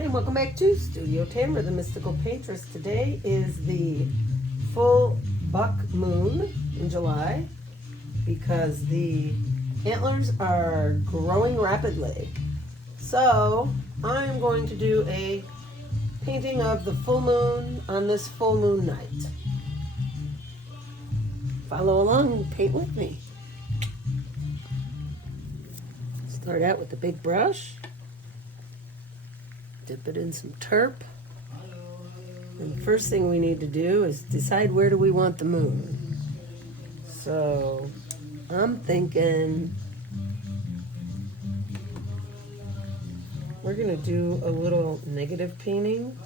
Hi, and welcome back to Studio Tamera, the Mystical Paintress. Today is the full buck moon in July because the antlers are growing rapidly. So I'm going to do a painting of the full moon on this full moon night. Follow along and paint with me. Start out with the big brush. Dip it in some turp. And the first thing we need to do is decide where do we want the moon. So I'm thinking we're gonna do a little negative painting.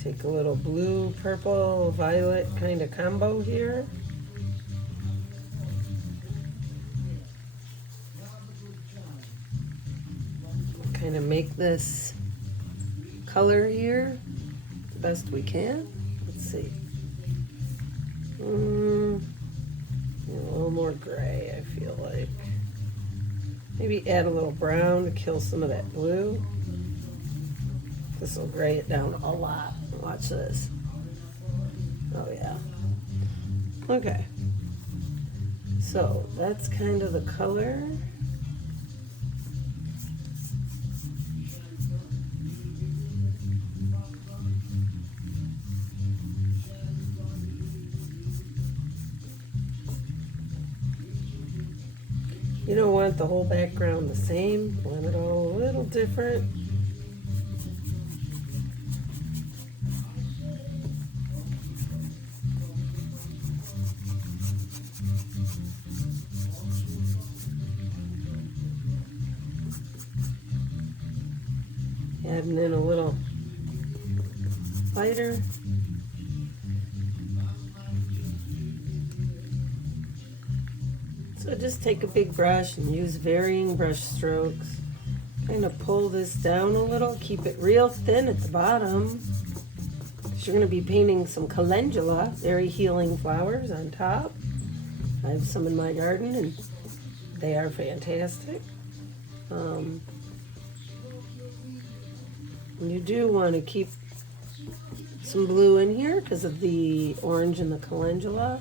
Take a little blue, purple, violet kind of combo here. Kind of make this color here the best we can. Let's see. A little more gray, I feel like. Maybe add a little brown to kill some of that blue. This will gray it down a lot. Watch this. Oh yeah. Okay. So that's kind of the color. You don't want the whole background the same, want it all a little different. Adding in a little lighter. So just take a big brush and use varying brush strokes. Kind of pull this down a little, keep it real thin at the bottom. Because you're going to be painting some calendula, very healing flowers on top. I have some in my garden and they are fantastic. You do want to keep some blue in here because of the orange and the calendula.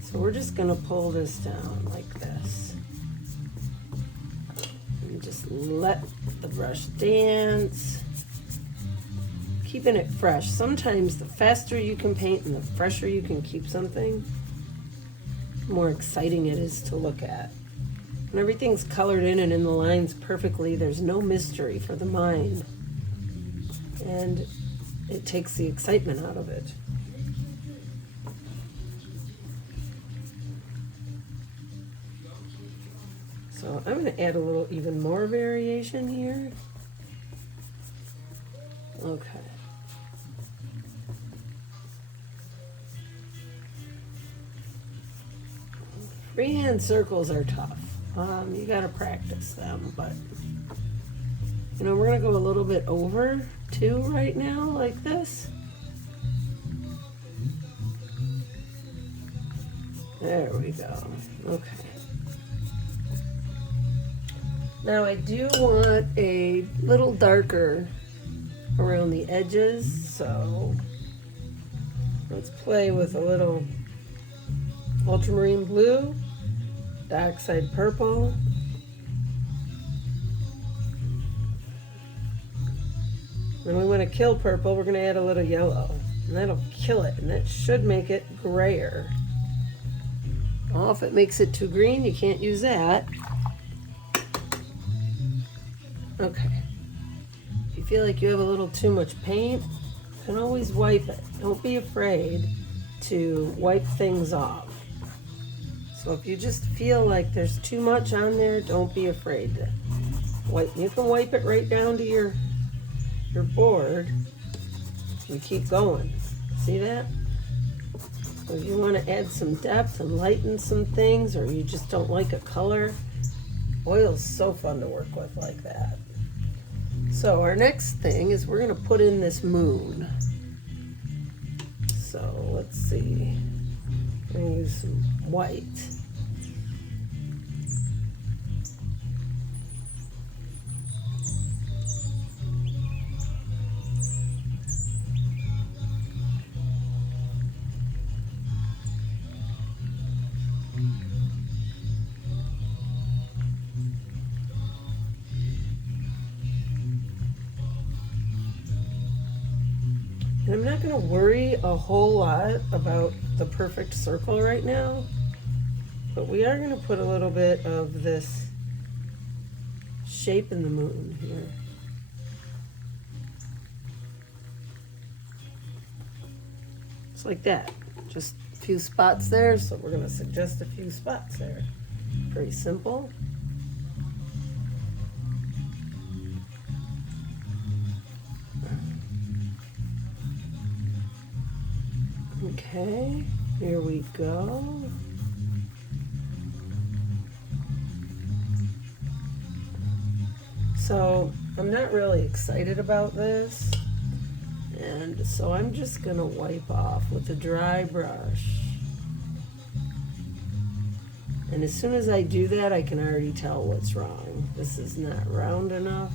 So we're just going to pull this down like this. And just let the brush dance. Keeping it fresh. Sometimes the faster you can paint and the fresher you can keep something, the more exciting it is to look at. When everything's colored in and in the lines perfectly, there's no mystery for the mind. And it takes the excitement out of it. So I'm going to add a little even more variation here. Okay. Freehand circles are tough. You got to practice them, but you know, we're going to go a little bit over too right now, like this. There we go. Okay. Now I do want a little darker around the edges, so let's play with a little ultramarine blue, dark side purple, when we want to kill purple, we're going to add a little yellow, and that'll kill it, and that should make it grayer. Oh, if it makes it too green, you can't use that. Okay. If you feel like you have a little too much paint, you can always wipe it. Don't be afraid to wipe things off. So if you just feel like there's too much on there, don't be afraid to wipe. You can wipe it right down to your board and keep going. See that? So if you want to add some depth and lighten some things, or you just don't like a color, oil's so fun to work with like that. So our next thing is we're going to put in this moon. So let's see. I'm going to use some white. And I'm not going to worry a whole lot about the perfect circle right now, but we are going to put a little bit of this shape in the moon here. Just like that. Just a few spots there, so we're going to suggest a few spots there. Very simple. Okay, here we go. So I'm not really excited about this, and so I'm just gonna wipe off with a dry brush. And as soon as I do that, I can already tell what's wrong. This is not round enough.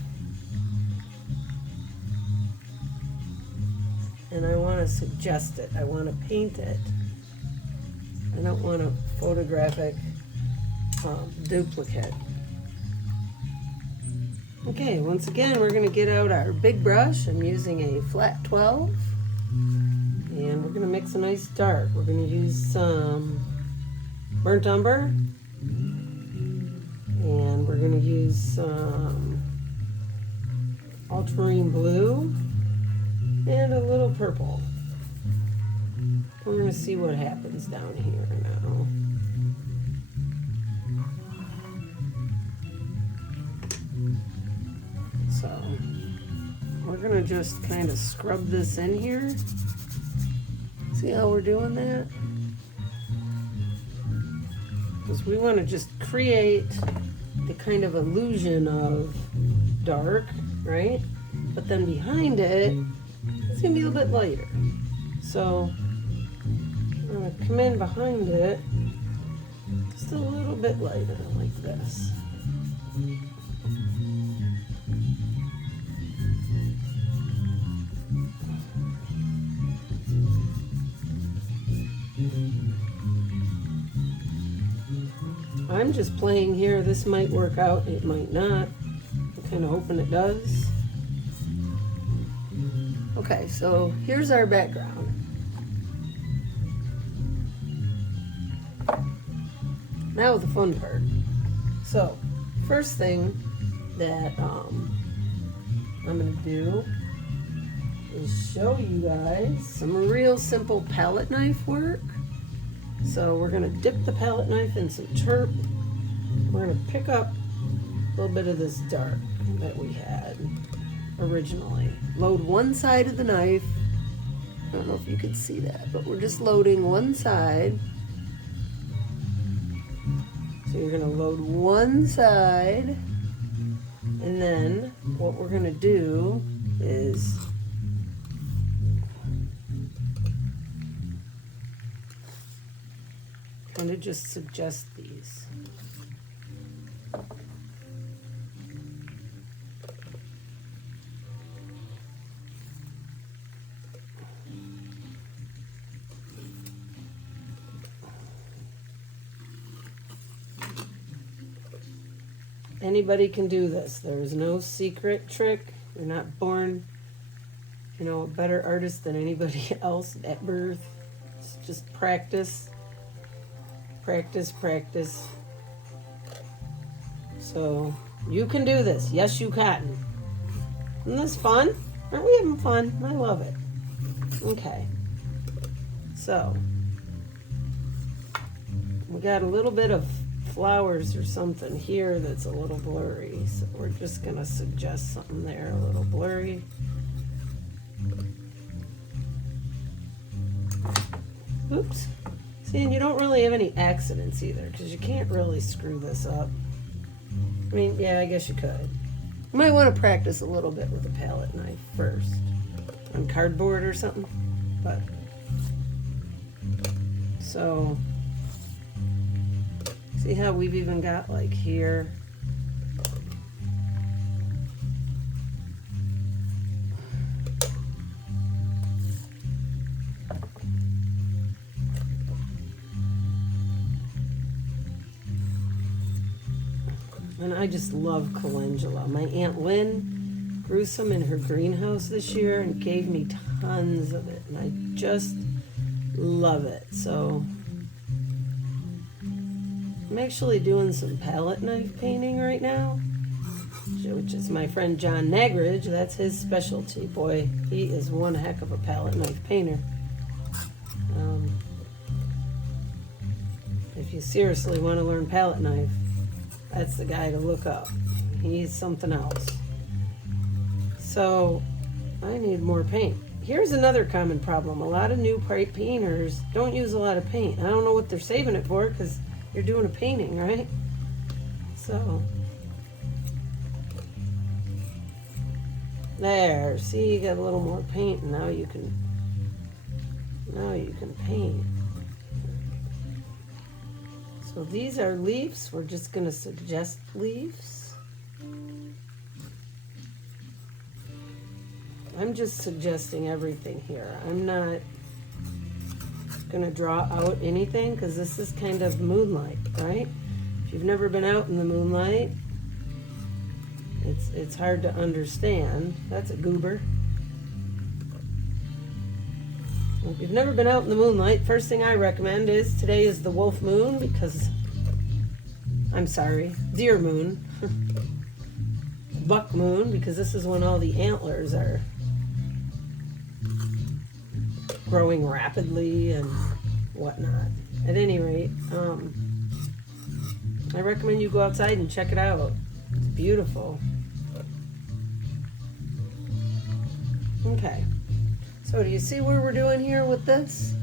And I want to suggest it. I want to paint it. I don't want a photographic duplicate. Okay, once again, we're going to get out our big brush. I'm using a flat 12. And we're going to mix a nice dark. We're going to use some burnt umber. And we're going to use some ultramarine blue. And a little purple. We're going to see what happens down here now. So, we're going to just kind of scrub this in here. See how we're doing that? Because we want to just create the kind of illusion of dark, right? But then behind it, it's going to be a little bit lighter. So I'm going to come in behind it just a little bit lighter like this. I'm just playing here. This might work out. It might not. I'm kind of hoping it does. Okay, so here's our background. Now the fun part. So, first thing that I'm going to do is show you guys some real simple palette knife work. So we're going to dip the palette knife in some turp. We're going to pick up a little bit of this dark that we had originally. Load one side of the knife. I don't know if you could see that, but we're just loading one side. So you're going to load one side, and then what we're going to do is kind of just suggest these. Anybody can do this. There is no secret trick. You're not born, a better artist than anybody else at birth. It's just practice. Practice, practice. So, you can do this. Yes, you can. Isn't this fun? Aren't we having fun? I love it. Okay. So, we got a little bit of flowers or something here that's a little blurry. So we're just going to suggest something there, a little blurry. Oops. See, and you don't really have any accidents either, because you can't really screw this up. I mean, yeah, I guess you could. You might want to practice a little bit with a palette knife first. On cardboard or something. But, so, see how we've even got like here. And I just love calendula. My Aunt Lynn grew some in her greenhouse this year and gave me tons of it, and I just love it. So I'm actually doing some palette knife painting right now, which is my friend John Nagridge. That's his specialty. Boy, he is one heck of a palette knife painter. If you seriously want to learn palette knife, that's the guy to look up. He's something else. So I need more paint. Here's another common problem. A lot of new painters don't use a lot of paint. I don't know what they're saving it for, because you're doing a painting, right? So there, see, you got a little more paint, and now you can paint. So these are leaves. We're just going to suggest leaves. I'm just suggesting everything here. I'm not going to draw out anything, because this is kind of moonlight, right? If you've never been out in the moonlight, it's hard to understand. That's a goober. If you've never been out in the moonlight, first thing I recommend is, today is the wolf moon, because, I'm sorry, deer moon. Buck moon, because this is when all the antlers are growing rapidly and whatnot. At any rate, I recommend you go outside and check it out. It's beautiful. Okay. So do you see where we're doing here with this?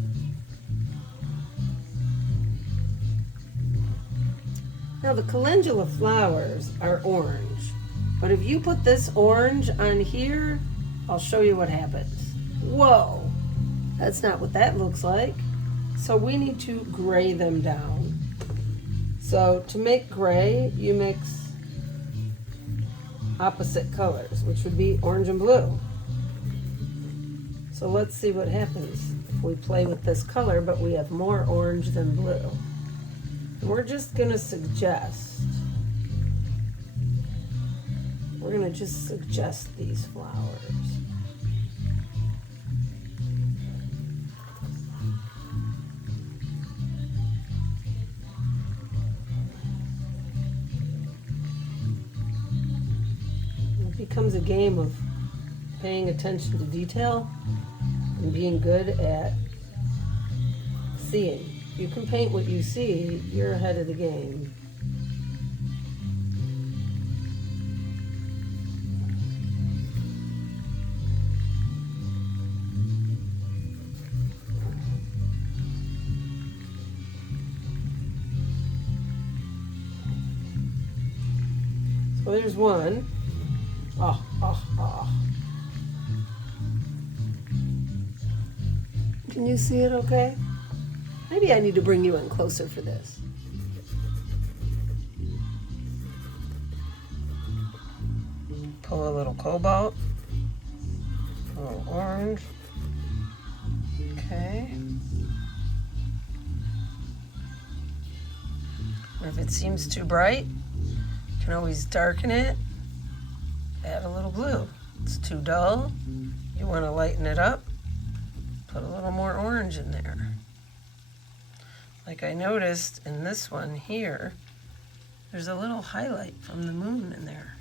Now the calendula flowers are orange, but if you put this orange on here, I'll show you what happens. Whoa, that's not what that looks like. So we need to gray them down. So to make gray, you mix opposite colors, which would be orange and blue. So let's see what happens if we play with this color, but we have more orange than blue. And we're just going to suggest, these flowers. It becomes a game of paying attention to detail and being good at seeing. You can paint what you see, you're ahead of the game. So there's one. Can you see it okay? Maybe I need to bring you in closer for this. Pull a little cobalt, a little orange. Okay. Or if it seems too bright, you can always darken it. Add a little blue. It's too dull. You want to lighten it up. Put a little more orange in there. Like I noticed in this one here, there's a little highlight from the moon in there.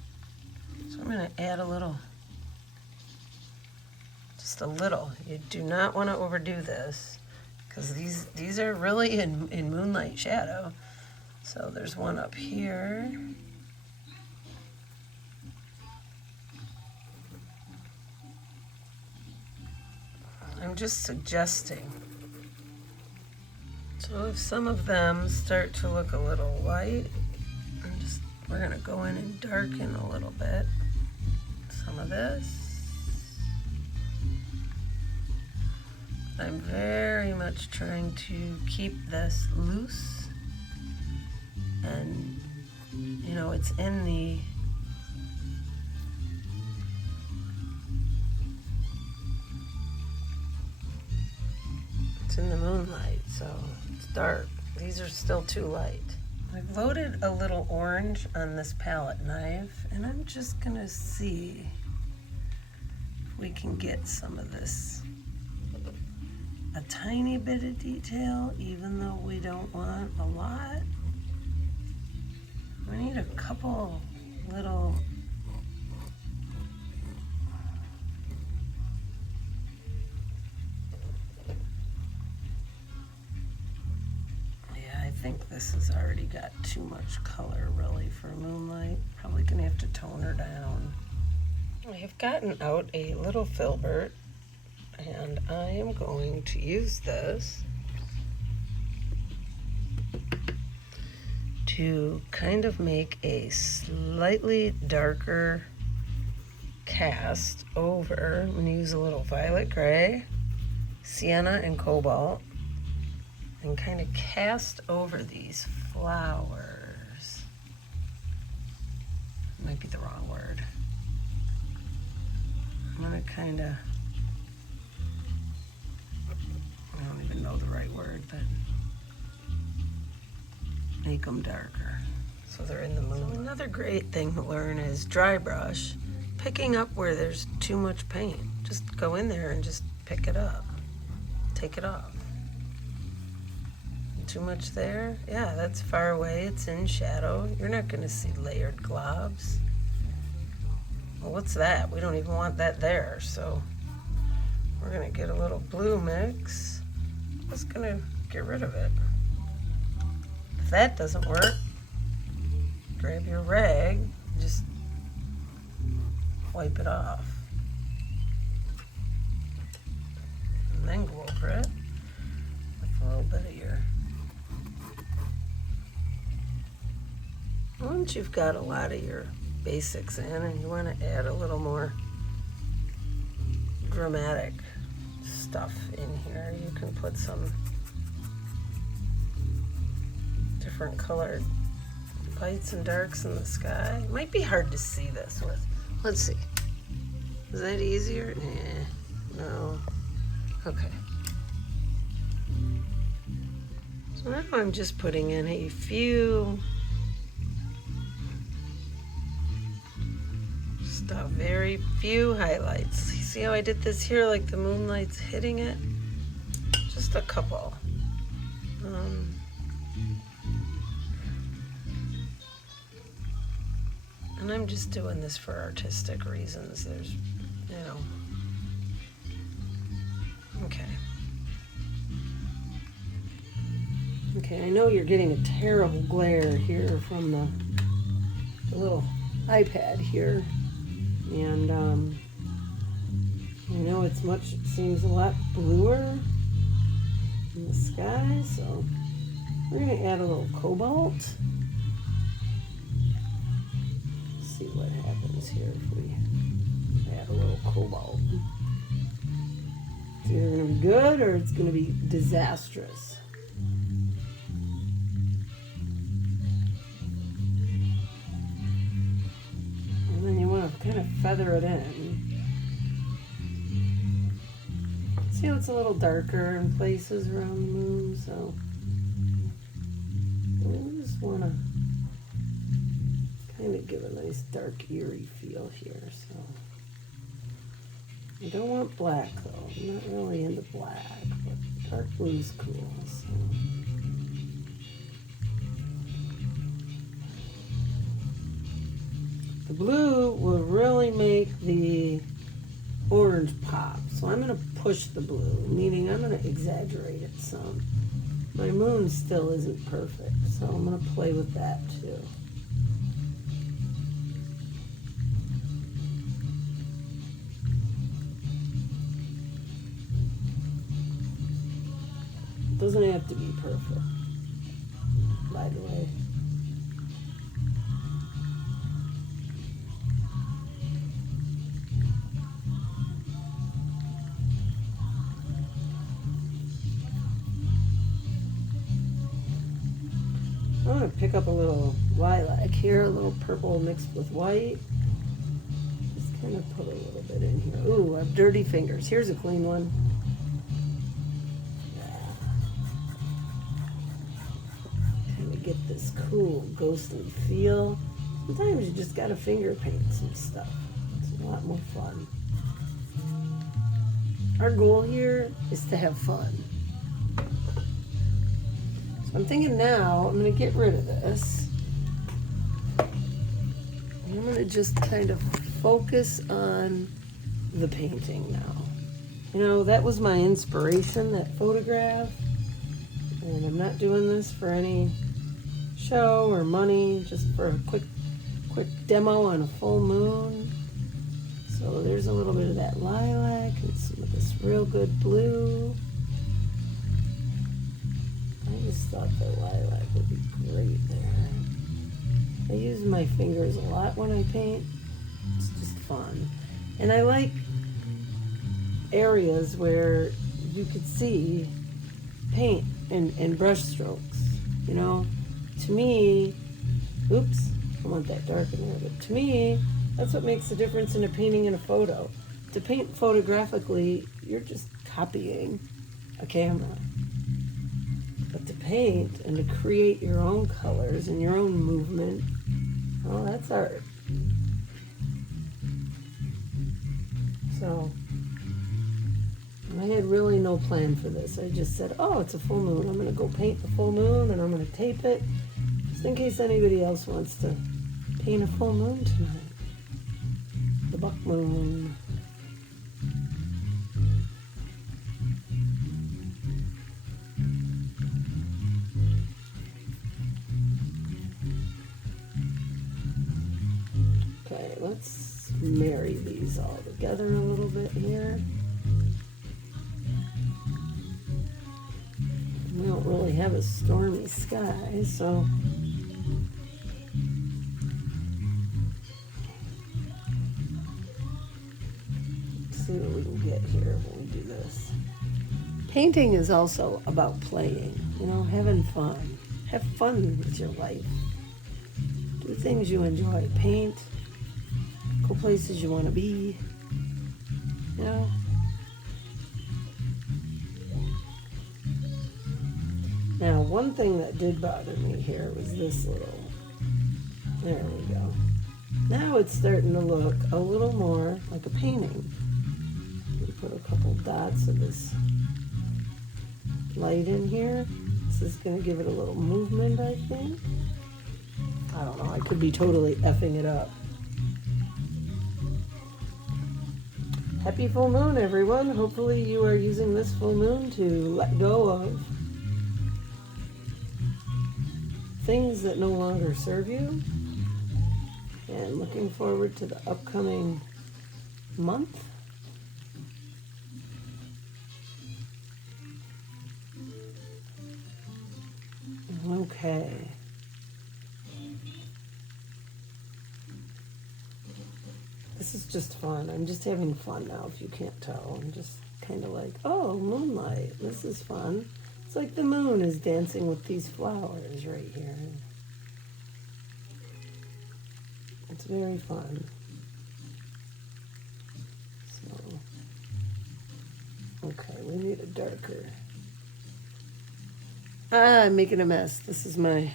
So I'm going to add a little, just a little. You do not want to overdo this, because these are really in moonlight shadow. So there's one up here. I'm just suggesting. So if some of them start to look a little light, we're gonna go in and darken a little bit. Some of this. I'm very much trying to keep this loose, and you know, it's in the moonlight, so it's dark. These are still too light. I've loaded a little orange on this palette knife, and I'm just gonna see we can get some of this, a tiny bit of detail, even though we don't want a lot. We need a couple little I think this has already got too much color really for moonlight. Probably gonna have to tone her down. I have gotten out a little filbert and I am going to use this to kind of make a slightly darker cast over. I'm gonna use a little violet gray, sienna, and cobalt, and kind of cast over these flowers. Might be the wrong word. I'm gonna kind of, I don't even know the right word, but make them darker so they're in the moon. So another great thing to learn is dry brush, picking up where there's too much paint. Just go in there and just pick it up, take it off. Too much there? Yeah, that's far away. It's in shadow. You're not going to see layered globs. Well, what's that? We don't even want that there. So we're going to get a little blue mix. Just going to get rid of it. If that doesn't work, grab your rag, just wipe it off. And then go over it with a little bit of your... Once you've got a lot of your basics in and you want to add a little more dramatic stuff in here, you can put some different colored lights and darks in the sky. It might be hard to see this with. Let's see. Is that easier? No. Okay. So now I'm just putting in a few very few highlights. See how I did this here, like the moonlight's hitting it? Just a couple. And I'm just doing this for artistic reasons. There's, you know. Okay. Okay, I know you're getting a terrible glare here from the little iPad here. And I know it seems a lot bluer in the sky, so we're going to add a little cobalt. See what happens here if we add a little cobalt. It's either going to be good or it's going to be disastrous. And then you want to kind of feather it in. See how it's a little darker in places around the moon, so we just want to kind of give a nice dark eerie feel here. So I don't want black though. I'm not really into black, but dark blue's cool. So. The blue will really make the orange pop. So I'm going to push the blue, meaning I'm going to exaggerate it some. My moon still isn't perfect, so I'm going to play with that too. It doesn't have to be perfect, by the way. I'm going to pick up a little lilac here, a little purple mixed with white. Just kind of put a little bit in here. Ooh, I have dirty fingers. Here's a clean one. Yeah. Kind of get this cool ghostly feel. Sometimes you just got to finger paint some stuff. It's a lot more fun. Our goal here is to have fun. So I'm thinking now I'm going to get rid of this. And I'm going to just kind of focus on the painting now. You know, that was my inspiration, that photograph. And I'm not doing this for any show or money, just for a quick demo on a full moon. So there's a little bit of that lilac and some of this real good blue. I just thought the lilac would be great there. I use my fingers a lot when I paint. It's just fun. And I like areas where you could see paint and brush strokes, you know. To me, oops, I want that dark in there, but to me, that's what makes the difference in a painting and a photo. To paint photographically, you're just copying a camera. But to paint and to create your own colors and your own movement, well, that's art. So, I had really no plan for this. I just said, oh, it's a full moon. I'm going to go paint the full moon and I'm going to tape it just in case anybody else wants to paint a full moon tonight. The buck moon. Okay, let's marry these all together a little bit here. We don't really have a stormy sky, so let's see what we can get here when we do this. Painting is also about playing, you know, having fun. Have fun with your life. Do things you enjoy. Paint. Go places you want to be. You know? Now, one thing that did bother me here was this little, there we go. Now it's starting to look a little more like a painting. We put a couple dots of this light in here. This is going to give it a little movement, I think. I don't know, I could be totally effing it up. Happy full moon, everyone. Hopefully you are using this full moon to let go of things that no longer serve you, and looking forward to the upcoming month. Okay. This is just fun. I'm just having fun now, if you can't tell. I'm just kind of like, oh, moonlight. This is fun. It's like the moon is dancing with these flowers right here. It's very fun. So, okay, we need a darker. I'm making a mess. This is my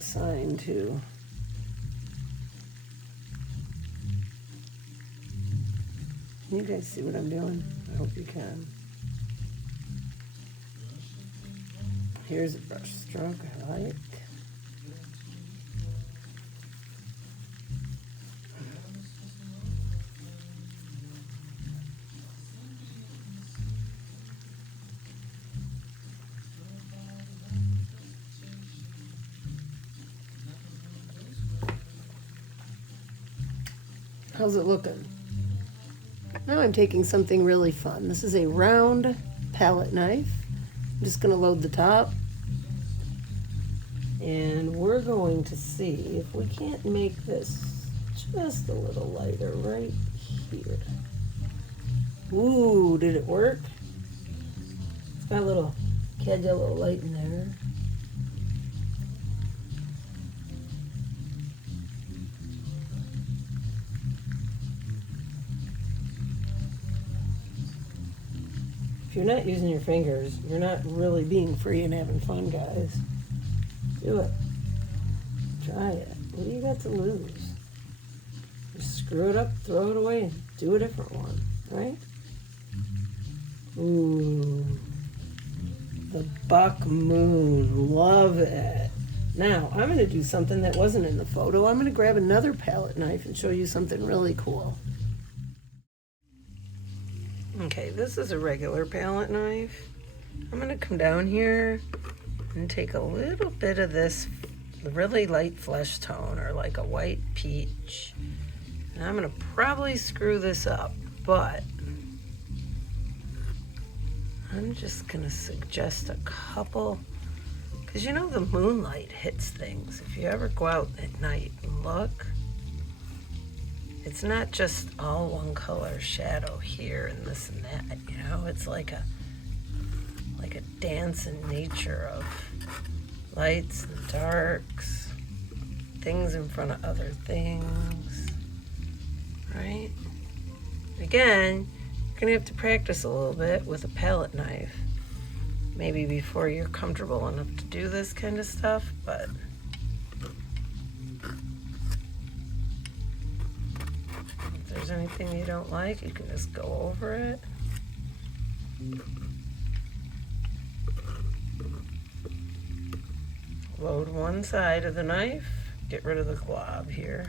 sign to. Can you guys see what I'm doing? I hope you can. Here's a brush stroke I like. How's it looking? Now I'm taking something really fun. This is a round palette knife. I'm just going to load the top. And we're going to see if we can't make this just a little lighter right here. Ooh, did it work? It's got a little cad yellow light in there. If you're not using your fingers, you're not really being free and having fun, guys. Do it. Try it. What do you got to lose? Just screw it up, throw it away, and do a different one. right? Ooh, the buck moon, love it. Now, I'm going to do something that wasn't in the photo. I'm going to grab another palette knife and show you something really cool. Okay, this is a regular palette knife. I'm going to come down here and take a little bit of this really light flesh tone, or like a white peach. And I'm going to probably screw this up, but I'm just going to suggest a couple, because you know the moonlight hits things. If you ever go out at night and look, it's not just all one color shadow here and this and that, you know? It's like a dance in nature of lights and darks, things in front of other things, right? Again, you're gonna have to practice a little bit with a palette knife, maybe before you're comfortable enough to do this kind of stuff, but if there's anything you don't like, you can just go over it. Load one side of the knife, get rid of the glob here.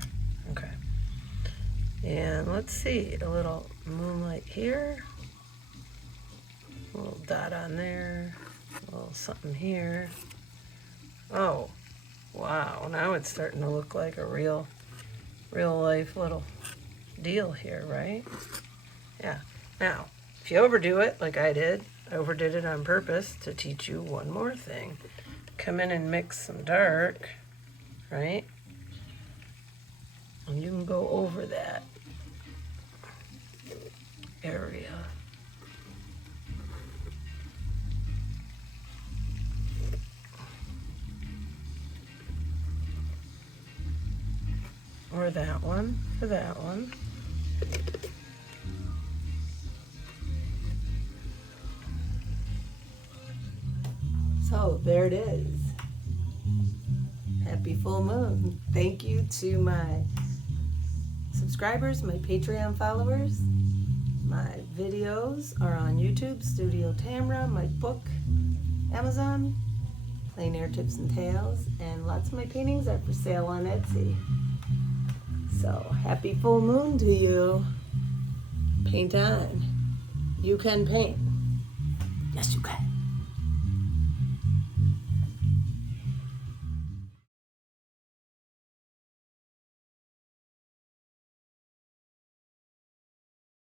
Okay. And let's see, a little moonlight here, a little dot on there, a little something here. Oh, wow, now it's starting to look like a real life little deal here, right? Yeah. Now, if you overdo it like I did, I overdid it on purpose to teach you one more thing. Come in and mix some dark, right? And you can go over that area. Or that one, or that one. So there it is. Happy full moon. Thank you to my subscribers, my Patreon followers. My videos are on YouTube, Studio Tamera, my book, Amazon, Plain Air Tips and Tales, and lots of my paintings are for sale on Etsy. So happy full moon to you. Paint on. You can paint. Yes, you can.